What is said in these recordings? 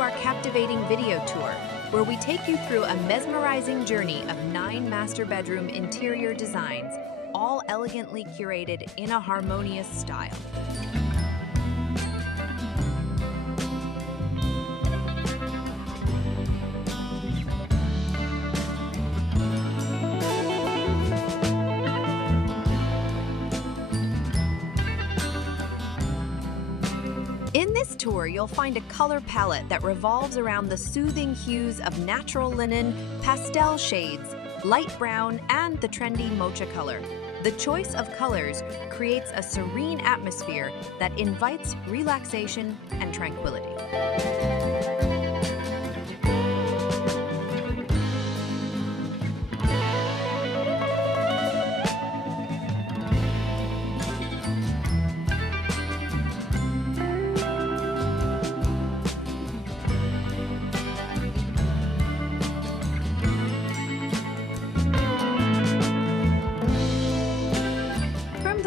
our captivating video tour, where we take you through a mesmerizing journey of 9 master bedroom interior designs, all elegantly curated in a harmonious style. In this tour, you'll find a color palette that revolves around the soothing hues of natural linen, pastel shades, light brown, and the trendy Mocha color. The choice of colors creates a serene atmosphere that invites relaxation and tranquility.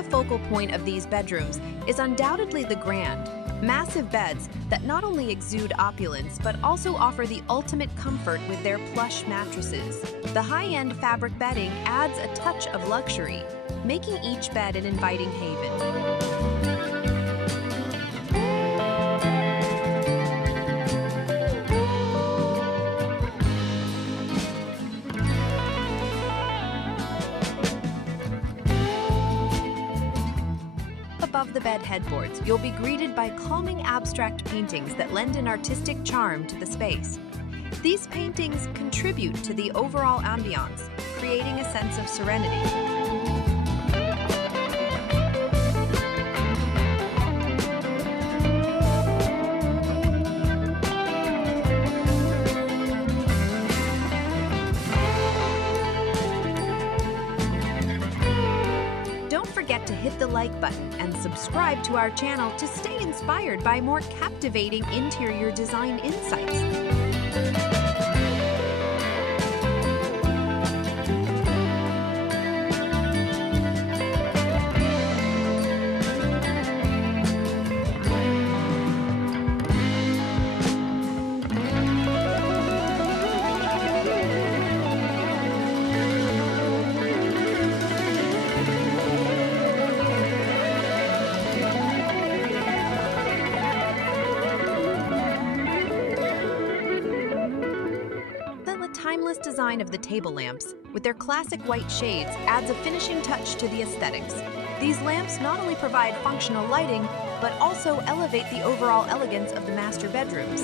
Focal point of these bedrooms is undoubtedly the grand, massive beds that not only exude opulence but also offer the ultimate comfort with their plush mattresses. The high-end fabric bedding adds a touch of luxury, making each bed an inviting haven. Above the bed headboards, you'll be greeted by calming abstract paintings that lend an artistic charm to the space. These paintings contribute to the overall ambiance, creating a sense of serenity. Don't forget to hit the like button and subscribe to our channel to stay inspired by more captivating interior design insights. Timeless design of the table lamps, with their classic white shades, adds a finishing touch to the aesthetics. These lamps not only provide functional lighting, but also elevate the overall elegance of the master bedrooms.